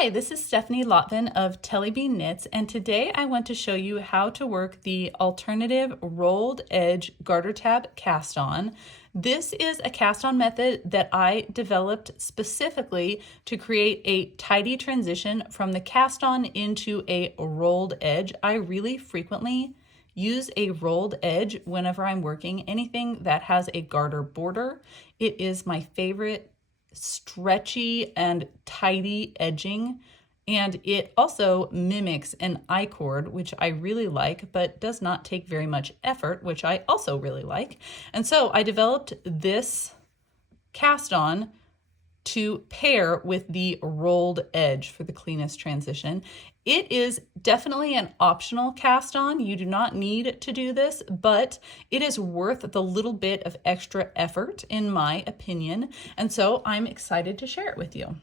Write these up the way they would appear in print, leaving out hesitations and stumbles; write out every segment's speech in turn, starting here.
Hi, this is Stephanie Lotvin of Tellybean Knits, and today I want to show you how to work the alternative rolled edge garter tab cast on. This is a cast on method that I developed specifically to create a tidy transition from the cast on into a rolled edge. I really frequently use a rolled edge whenever I'm working anything that has a garter border. It is my favorite stretchy and tidy edging, and it also mimics an I-cord, which I really like, but does not take very much effort, which I also really like. And so I developed this cast on to pair with the rolled edge for the cleanest transition. It is definitely an optional cast on. You do not need to do this, but it is worth the little bit of extra effort, in my opinion. And so I'm excited to share it with you.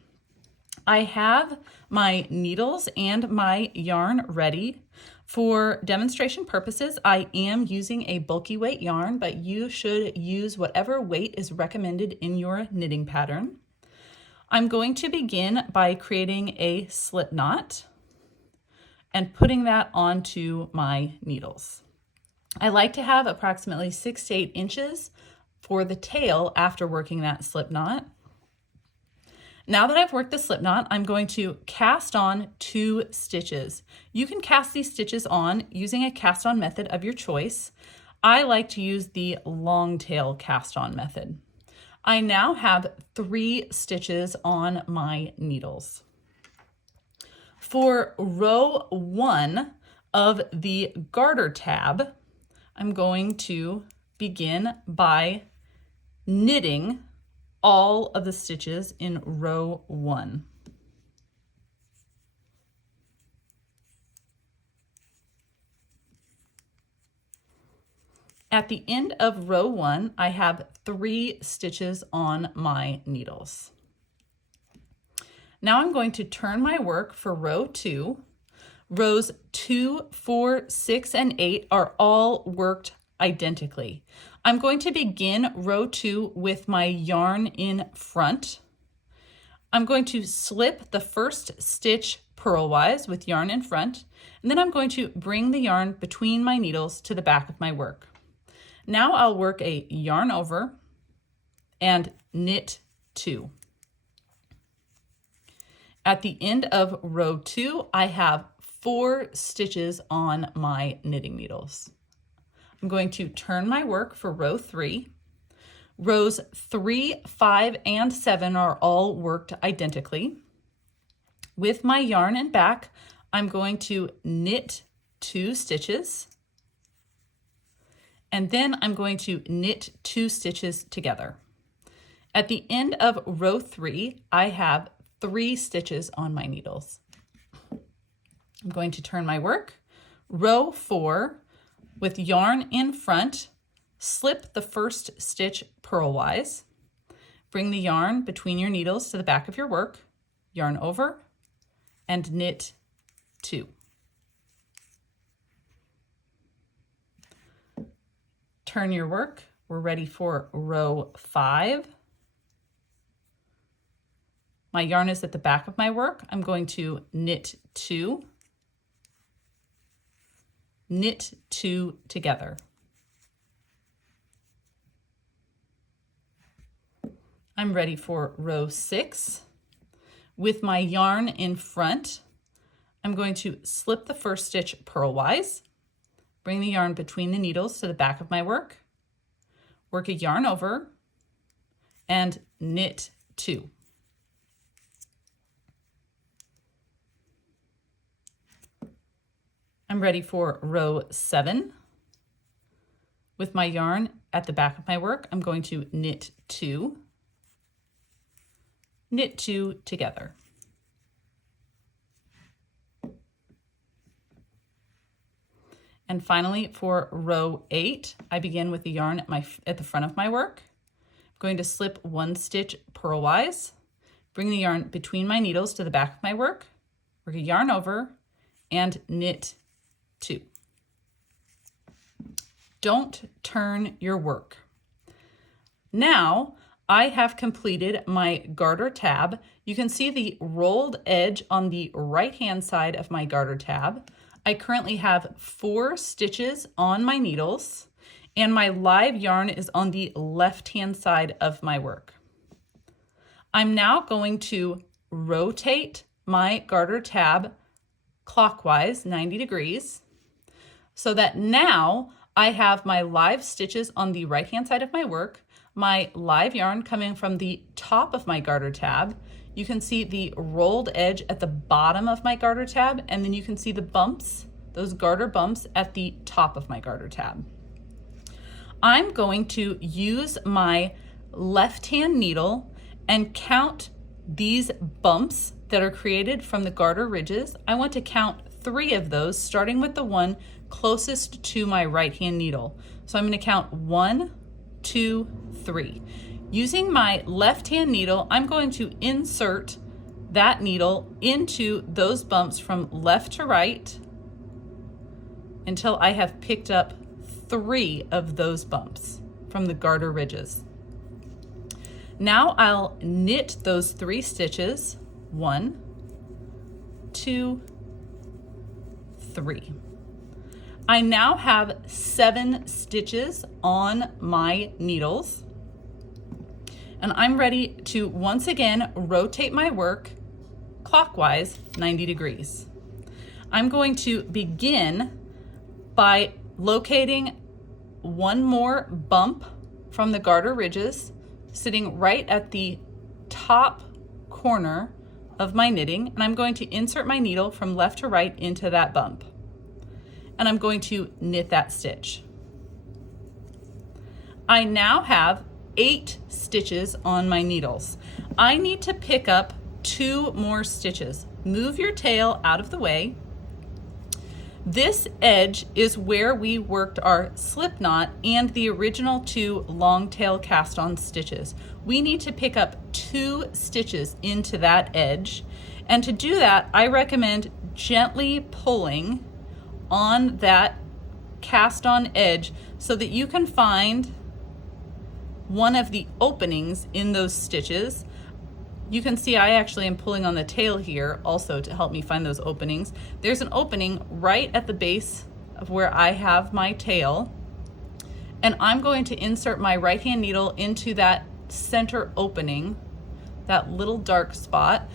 I have my needles and my yarn ready. For demonstration purposes, I am using a bulky weight yarn, but you should use whatever weight is recommended in your knitting pattern. I'm going to begin by creating a slip knot and putting that onto my needles. I like to have approximately 6 to 8 inches for the tail after working that slip knot. Now that I've worked the slip knot, I'm going to cast on 2 stitches. You can cast these stitches on using a cast on method of your choice. I like to use the long tail cast on method. I now have 3 stitches on my needles. For row 1 of the garter tab, I'm going to begin by knitting all of the stitches in row 1. At the end of row 1, I have 3 stitches on my needles. Now I'm going to turn my work for row 2. Rows 2, 4, 6, and 8 are all worked identically. I'm going to begin row 2 with my yarn in front. I'm going to slip the first stitch purlwise with yarn in front, and then I'm going to bring the yarn between my needles to the back of my work. Now I'll work a yarn over and knit 2. At the end of row 2, I have 4 stitches on my knitting needles. I'm going to turn my work for row 3. Rows 3, 5, and 7 are all worked identically. With my yarn in back, I'm going to knit 2 stitches, and then I'm going to knit 2 stitches together. At the end of row 3, I have 3 stitches on my needles. I'm going to turn my work. Row 4, with yarn in front, slip the first stitch purlwise, bring the yarn between your needles to the back of your work, yarn over, and knit 2. Turn your work. We're ready for row 5. My yarn is at the back of my work. I'm going to knit 2, knit 2 together. I'm ready for row 6. With my yarn in front, I'm going to slip the first stitch purlwise, bring the yarn between the needles to the back of my work, work a yarn over, and knit 2. I'm ready for row 7. With my yarn at the back of my work, I'm going to knit 2, knit 2 together. And finally, for row 8, I begin with the yarn at the front of my work. I'm going to slip 1 stitch purlwise, bring the yarn between my needles to the back of my work, work a yarn over, and knit 2. Don't turn your work. Now I have completed my garter tab. You can see the rolled edge on the right-hand side of my garter tab. I currently have 4 stitches on my needles, and my live yarn is on the left-hand side of my work. I'm now going to rotate my garter tab clockwise 90 degrees so that now I have my live stitches on the right-hand side of my work, my live yarn coming from the top of my garter tab. You can see the rolled edge at the bottom of my garter tab, and then you can see the bumps, those garter bumps at the top of my garter tab. I'm going to use my left-hand needle and count these bumps that are created from the garter ridges. I want to count 3 of those, starting with the one closest to my right-hand needle. So I'm going to count 1, 2, 3. Using my left-hand needle, I'm going to insert that needle into those bumps from left to right until I have picked up 3 of those bumps from the garter ridges. Now I'll knit those 3 stitches, 1, 2, 3. I now have 7 stitches on my needles, and I'm ready to once again rotate my work clockwise 90 degrees. I'm going to begin by locating one more bump from the garter ridges, sitting right at the top corner of my knitting, and I'm going to insert my needle from left to right into that bump. And I'm going to knit that stitch. I now have 8 stitches on my needles. I need to pick up 2 more stitches. Move your tail out of the way. This edge is where we worked our slip knot and the original 2 long tail cast on stitches. We need to pick up 2 stitches into that edge. And to do that, I recommend gently pulling on that cast on edge so that you can find one of the openings in those stitches. You can see I actually am pulling on the tail here also to help me find those openings. There's an opening right at the base of where I have my tail, and I'm going to insert my right hand needle into that center opening, that little dark spot.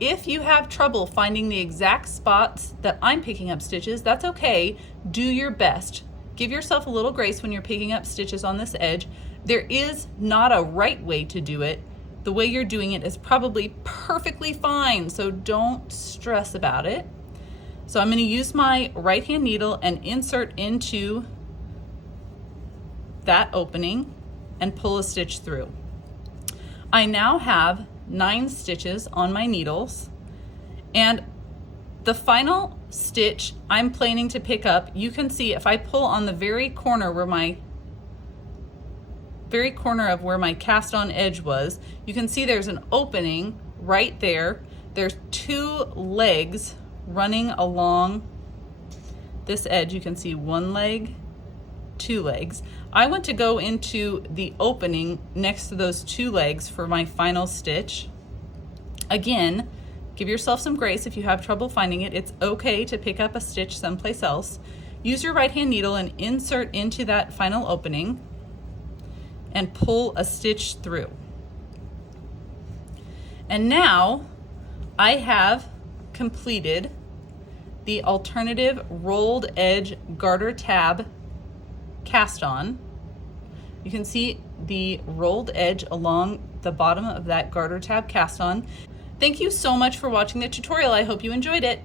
If you have trouble finding the exact spots that I'm picking up stitches, that's okay. Do your best. Give yourself a little grace when you're picking up stitches on this edge. There is not a right way to do it. The way you're doing it is probably perfectly fine, so don't stress about it. So I'm going to use my right hand needle and insert into that opening and pull a stitch through. I now have 9 stitches on my needles, and the final stitch I'm planning to pick up, you can see if I pull on the very corner of where my cast on edge was, you can see there's an opening right there. There's 2 legs running along this edge. You can see 1 leg, 2 legs. I want to go into the opening next to those 2 legs for my final stitch. Again, give yourself some grace if you have trouble finding it. It's okay to pick up a stitch someplace else. Use your right hand needle and insert into that final opening and pull a stitch through. And now I have completed the alternative rolled edge garter tab cast on. You can see the rolled edge along the bottom of that garter tab cast on. Thank you so much for watching the tutorial. I hope you enjoyed it.